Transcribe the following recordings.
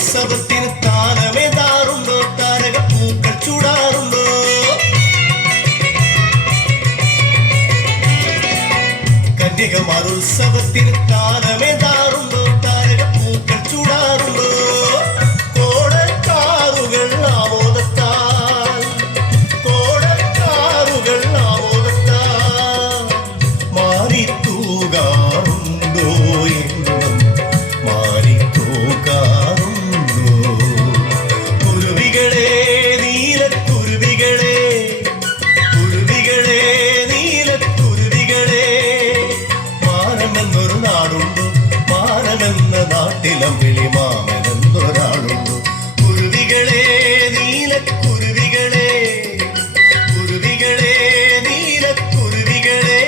ഉത്സവത്തിന് താരമേതാറുണ്ടോ? താരകപ്പൂക്കൾ ചൂടാറുണ്ടോ? കന്യകമാർ ഉത്സവത്തിന് താരമേതാറുണ്ടോ? താരകപ്പൂക്കൾ ചൂടാറുണ്ടോ? കോടക്കാറുകൾ ആമോദത്താൽ മാറിത്തൂകാറുണ്ടോ? എന്നും മാറിത്തൂകാറുണ്ടോ? കുരുവികളെ നീലക്കുരുവികളെ, കുരുവികളെ നീലക്കുരുവികളെ, മാനമെന്നൊരു നാടുണ്ടോ? മാനമെന്ന നാട്ടിലമ്പിളി മാമനെന്നൊരാളുണ്ടോ? കുരുവികളെ നീലക്കുരുവികളെ, കുരുവികളെ നീലക്കുരുവികളെ.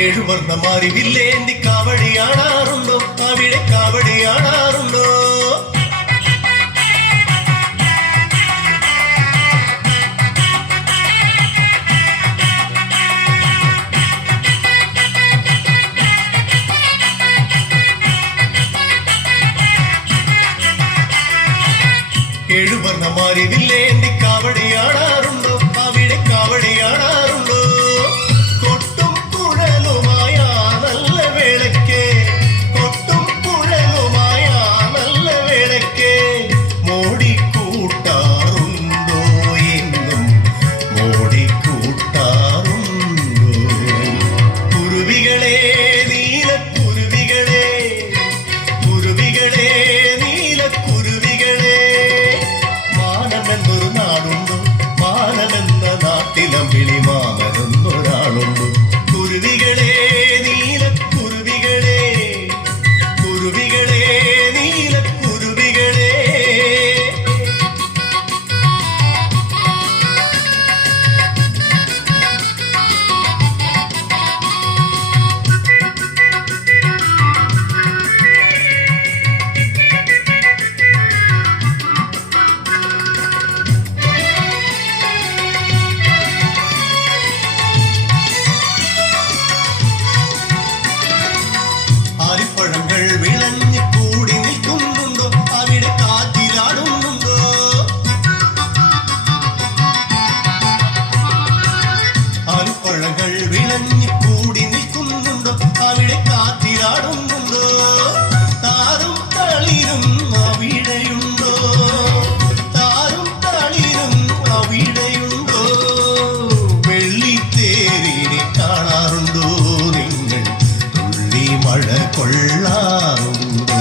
ഏഴുവർണ്ണമാരി വില്ലേന്തി കാവടിയാടാറുണ്ടോ? അവിടെ കാവടിയാടാറുണ്ടോ? ഏഴുവർണ്ണമാരി വില്ലേന്തി കാവടിയാടാറുണ്ടോ? അവിടെ കാവടിയാടാറുണ്ടോ? മോടിക്കൂട്ടാറുണ്ടോ? എന്നും മോടിക്കൂട്ടാറുണ്ടോ? കുരുവികളെ നീലക്കുരുവികളെ, കുരുവികളെ നീലക്കുരുവികളെ, മാനമെന്നൊരു നാടുണ്ടോ? മാനമെന്ന നാട്ടിലമ്പിളി മാമനെന്നൊരാളുണ്ടോ? കുരുവികളെ നീലക്കുരുവികളെ, കുരുവികളെ നീലക്കുരുവികളെ. ആലിപ്പഴങ്ങൾ വിളഞ്ഞു കൂടി നിൽക്കുന്നുണ്ടോ? അവിടെ കാറ്റിലാടുന്നുണ്ടോ? ആലിപ്പഴങ്ങൾ വിളഞ്ഞു കൂടി നിൽക്കുന്നുണ്ടോ? അവിടെ കാറ്റിലാടുന്നുണ്ടോ? താരും തളിരും അവിടെയുണ്ടോ? താരും തളിരും അവിടെയുണ്ടോ? വെള്ളിത്തേരിനെ കാണാറുണ്ടോ? നിങ്ങൾ തുള്ളി മഴ കൊള്ളാറുണ്ടോ?